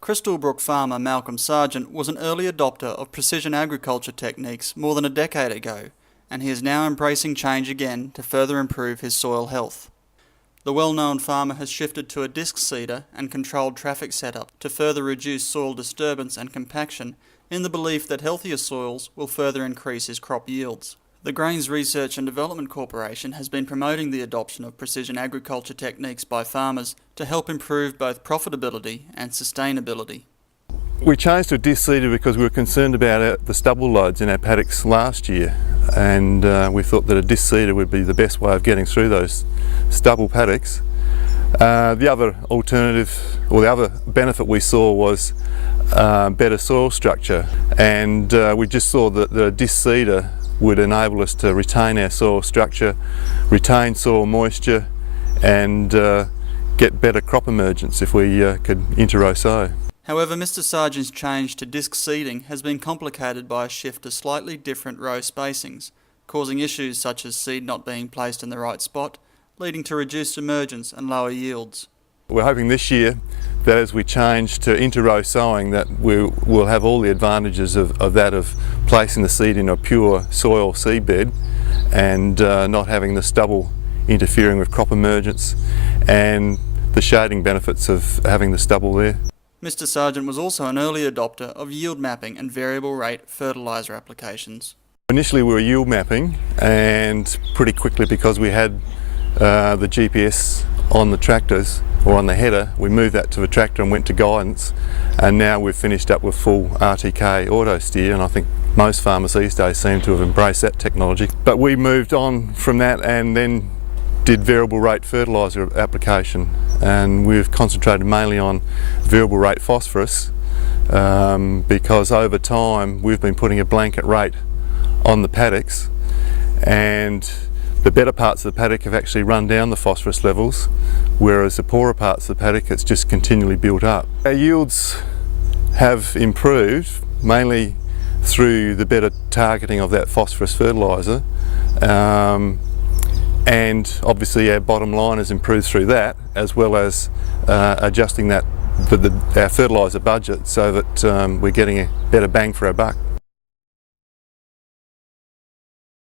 Crystal Brook farmer Malcolm Sargent was an early adopter of precision agriculture techniques more than a decade ago, and he is now embracing change again to further improve his soil health. The well-known farmer has shifted to a disc seeder and controlled traffic setup to further reduce soil disturbance and compaction in the belief that healthier soils will further increase his crop yields. The Grains Research and Development Corporation has been promoting the adoption of precision agriculture techniques by farmers to help improve both profitability and sustainability. We changed to a disc seeder because we were concerned about the stubble loads in our paddocks last year, and we thought that a disc seeder would be the best way of getting through those stubble paddocks. The other alternative, or the other benefit we saw was better soil structure, and we just saw that the disc seeder would enable us to retain our soil structure, retain soil moisture, and get better crop emergence if we could inter-row sow. However, Mr. Sargent's change to disc seeding has been complicated by a shift to slightly different row spacings, causing issues such as seed not being placed in the right spot, leading to reduced emergence and lower yields. We're hoping this year that as we change to inter-row sowing that we'll have all the advantages of placing the seed in a pure soil seed bed and not having the stubble interfering with crop emergence and the shading benefits of having the stubble there. Mr. Sargent was also an early adopter of yield mapping and variable rate fertiliser applications. Initially we were yield mapping, and pretty quickly, because we had the GPS on the tractors or on the header, we moved that to the tractor and went to guidance, and now we've finished up with full RTK auto steer, and I think most farmers these days seem to have embraced that technology. But we moved on from that and then did variable rate fertiliser application, and we've concentrated mainly on variable rate phosphorus because over time we've been putting a blanket rate on the paddocks, and the better parts of the paddock have actually run down the phosphorus levels, whereas the poorer parts of the paddock it's just continually built up. Our yields have improved mainly through the better targeting of that phosphorus fertiliser, and obviously our bottom line has improved through that, as well as adjusting our fertiliser budget so that we're getting a better bang for our buck.